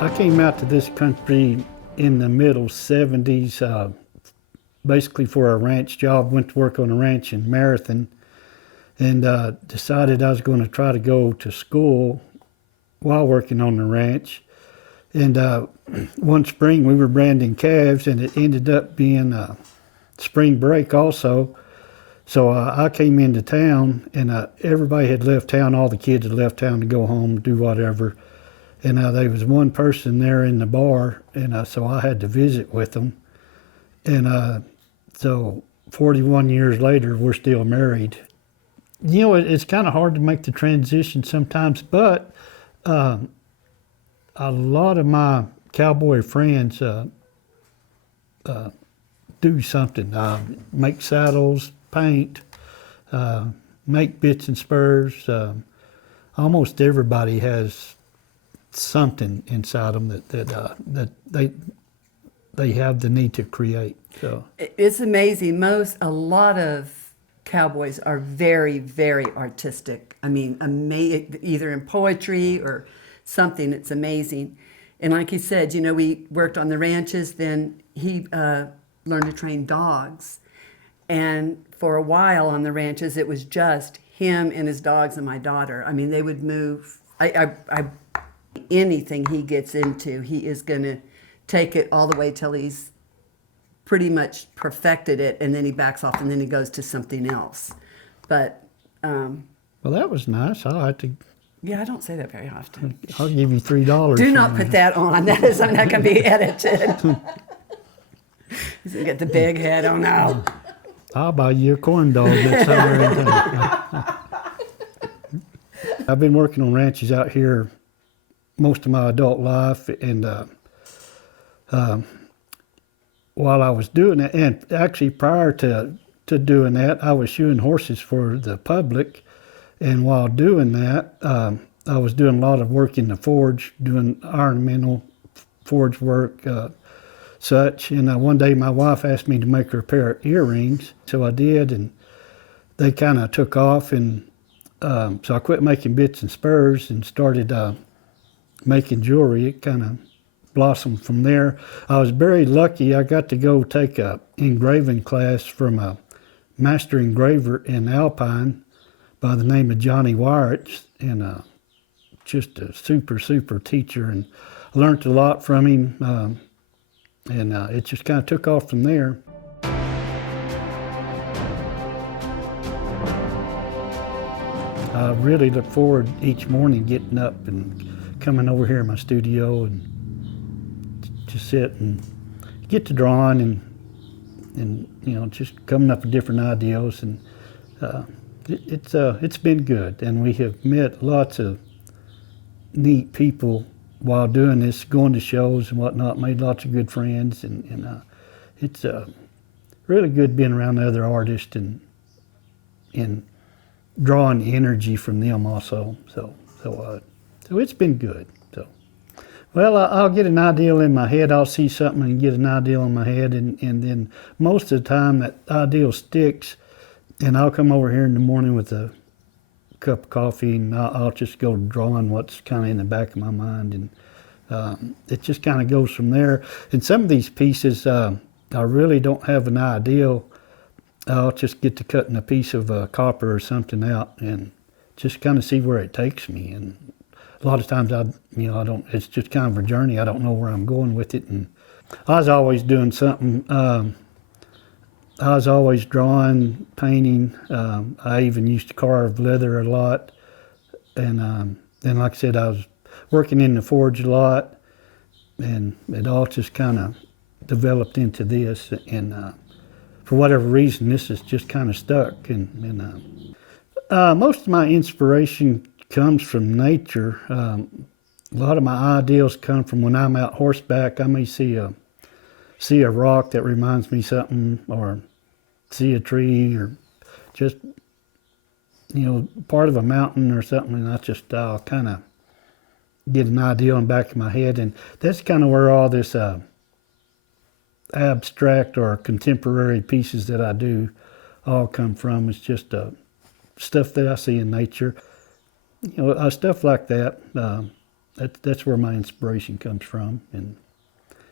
I came out to this country in the middle 70s, basically for a ranch job. Went to work on a ranch in Marathon, and decided I was going to try to go to school while working on the ranch. And one spring we were branding calves, and it ended up being spring break also. So I came into town, and everybody had left town. All the kids had left town to go home, do whatever. And there was one person there in the bar, and so I had to visit with them. And so 41 years later, we're still married. You know, it's kind of hard to make the transition sometimes, but a lot of my cowboy friends do something. Make saddles, paint, make bits and spurs. Almost everybody has something inside them that they have the need to create. So it's amazing. A lot of cowboys are very, very artistic. I mean, either in poetry or something. It's amazing. And like he said, you know, we worked on the ranches. Then he learned to train dogs, and for a while on the ranches, it was just him and his dogs and my daughter. I mean, they would move. Anything he gets into, he is going to take it all the way till he's pretty much perfected it, and then he backs off, and then he goes to something else. But well, that was nice. I'll have to. Yeah, I don't say that very often. I'll give you $3. Do not put that on. That is not going to be edited. He's going to get the big head. Oh no! I'll buy you a corn dog that's somewhere in town. I've been working on ranches out here most of my adult life, and while I was doing that, and actually prior to doing that, I was shoeing horses for the public, and while doing that, I was doing a lot of work in the forge, doing ornamental forge work, such. And one day my wife asked me to make her a pair of earrings, so I did, and they kind of took off, and so I quit making bits and spurs and started making jewelry. It kind of blossomed from there. I was very lucky. I got to go take a engraving class from a master engraver in Alpine by the name of Johnny Wyatt, and just a super teacher, and I learned a lot from him, and it just kind of took off from there. I really look forward each morning getting up and coming over here in my studio and just sit and get to drawing and you know, just coming up with different ideas, and it's been good, and we have met lots of neat people while doing this, going to shows and whatnot, made lots of good friends, and it's really good being around the other artists and drawing energy from them also. So it's been good. So, well, I'll get an ideal in my head. I'll see something and get an ideal in my head, and then most of the time that ideal sticks, and I'll come over here in the morning with a cup of coffee, and I'll just go drawing what's kind of in the back of my mind, and it just kind of goes from there. And some of these pieces, I really don't have an ideal. I'll just get to cutting a piece of copper or something out and just kind of see where it takes me. And a lot of times I don't, it's just kind of a journey. I don't know where I'm going with it. And I was always doing something. I was always drawing, painting. I even used to carve leather a lot. And then, like I said, I was working in the forge a lot, and it all just kind of developed into this. And for whatever reason, this is just kind of stuck. And most of my inspiration comes from nature. A lot of my ideas come from when I'm out horseback. I may see a rock that reminds me something, or see a tree, or just, you know, part of a mountain or something, and I'll kind of get an idea in the back of my head. And that's kind of where all this abstract or contemporary pieces that I do all come from. It's just stuff that I see in nature. You know, stuff like that. that's where my inspiration comes from. And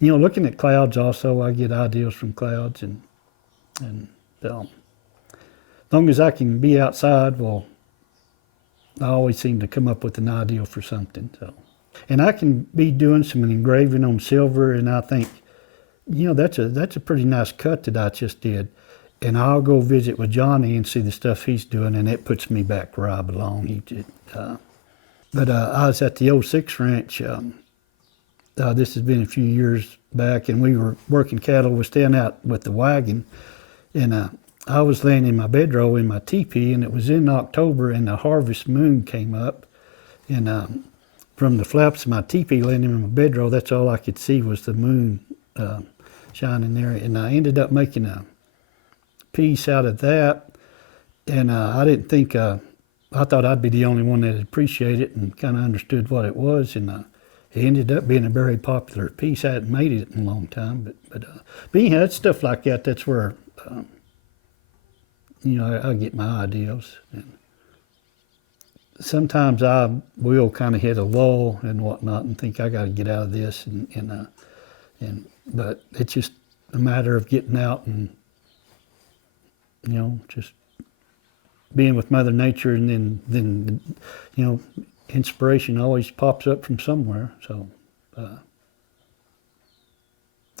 you know, looking at clouds also, I get ideas from clouds, and as long as I can be outside, well, I always seem to come up with an idea for something. So, and I can be doing some engraving on silver, and I think, you know, that's a pretty nice cut that I just did. And I'll go visit with Johnny and see the stuff he's doing, and it puts me back where I belong. But I was at the '06 ranch. This has been a few years back, and we were working cattle. We're staying out with the wagon, and I was laying in my bedroll in my teepee, and it was in October, and the harvest moon came up, and from the flaps of my teepee laying in my bedroll, that's all I could see was the moon shining there. And I ended up making a piece out of that, and I didn't think, I thought I'd be the only one that appreciated it and kind of understood what it was, and it ended up being a very popular piece. I hadn't made it in a long time, but anyhow, it's stuff like that. That's where you know, I get my ideas. And sometimes I will kind of hit a lull and whatnot and think I got to get out of this, but it's just a matter of getting out and, you know, just being with Mother Nature, and then you know, inspiration always pops up from somewhere. So,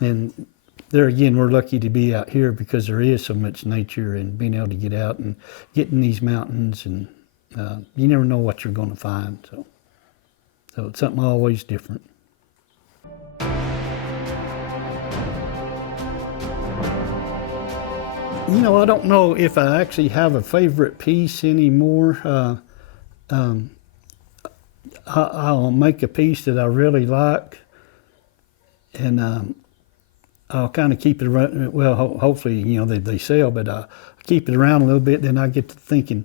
and there again, we're lucky to be out here because there is so much nature, and being able to get out and get in these mountains, and you never know what you're going to find. So it's something always different. You know, I don't know if I actually have a favorite piece anymore. I'll make a piece that I really like, and I'll kind of keep it around. Well, hopefully, you know, they sell, but I keep it around a little bit. Then I get to thinking,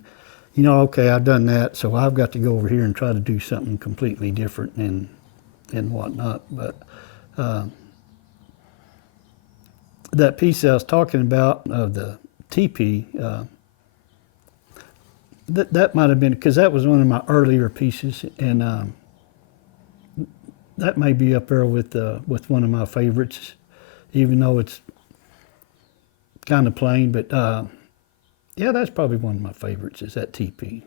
you know, okay, I've done that, so I've got to go over here and try to do something completely different and whatnot. But that piece I was talking about of the teepee, that might have been, because that was one of my earlier pieces, and that may be up there with one of my favorites, even though it's kind of plain. But yeah, that's probably one of my favorites, is that teepee.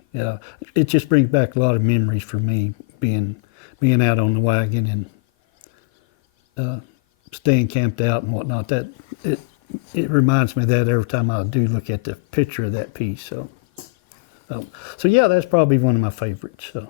It just brings back a lot of memories for me, being out on the wagon and staying camped out and whatnot. That it reminds me of that every time I do look at the picture of that piece. So yeah, that's probably one of my favorites. So.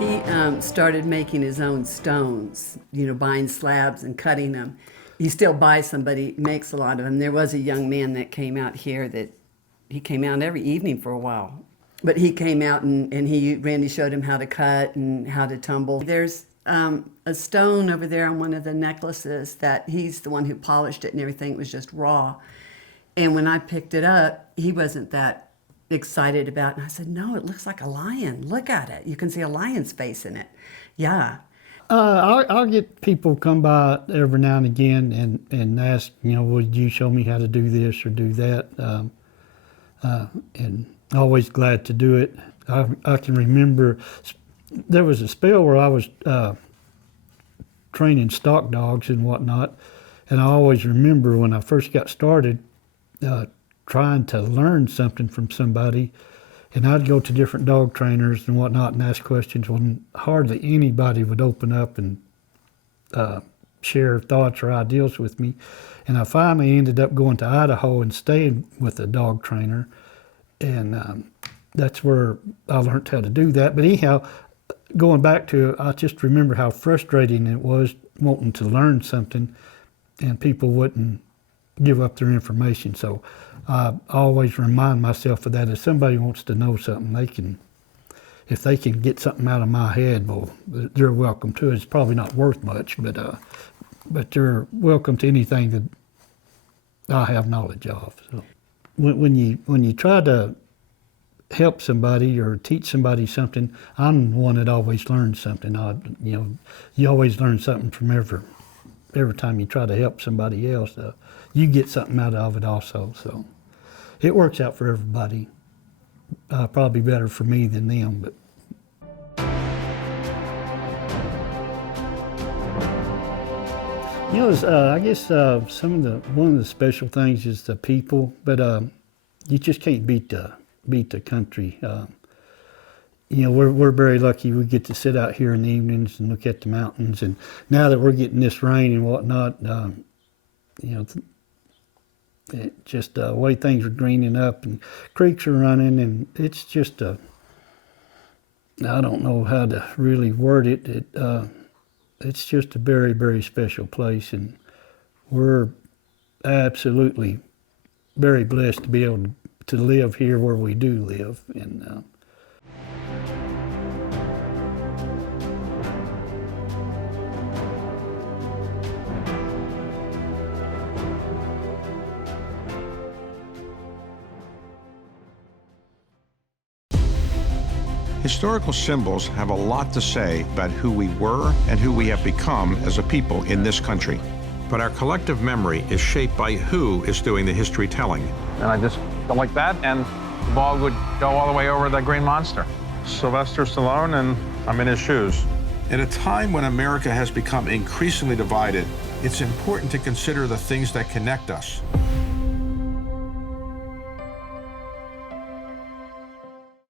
He started making his own stones, you know, buying slabs and cutting them. He still buys some, but he makes a lot of them. There was a young man that came out here that he came out every evening for a while. But he came out and Randy showed him how to cut and how to tumble. There's a stone over there on one of the necklaces that he's the one who polished it and everything. It was just raw. And when I picked it up, he wasn't that excited about it. And I said, no, it looks like a lion. Look at it. You can see a lion's face in it. Yeah. I'll get people come by every now and again and ask, you know, would you show me how to do this or do that? And always glad to do it. I can remember there was a spell where I was training stock dogs and whatnot, and I always remember when I first got started trying to learn something from somebody, and I'd go to different dog trainers and whatnot and ask questions. Well, hardly anybody would open up and share thoughts or ideas with me. And I finally ended up going to Idaho and staying with a dog trainer, and that's where I learned how to do that. But anyhow, going back to it, I just remember how frustrating it was wanting to learn something and people wouldn't give up their information. So I always remind myself of that. If somebody wants to know something, if they can get something out of my head, well, they're welcome to it. It's probably not worth much, but they're welcome to anything that I have knowledge of. So when you try to help somebody or teach somebody something, I'm the one that always learns something. You always learn something from every time you try to help somebody else. You get something out of it also. So it works out for everybody. probably better for me than them. But you know, I guess one of the special things is the people, but you just can't beat the country. You know, we're very lucky. We get to sit out here in the evenings and look at the mountains. And now that we're getting this rain and whatnot, you know, just the way things are greening up and creeks are running, and it's just I don't know how to really word it. It's just a very, very special place, and we're absolutely very blessed to be able to live here where we do live. And Historical symbols have a lot to say about who we were and who we have become as a people in this country. But our collective memory is shaped by who is doing the history telling. And I just go like that, and the ball would go all the way over the green monster. Sylvester Stallone, and I'm in his shoes. In a time when America has become increasingly divided, it's important to consider the things that connect us.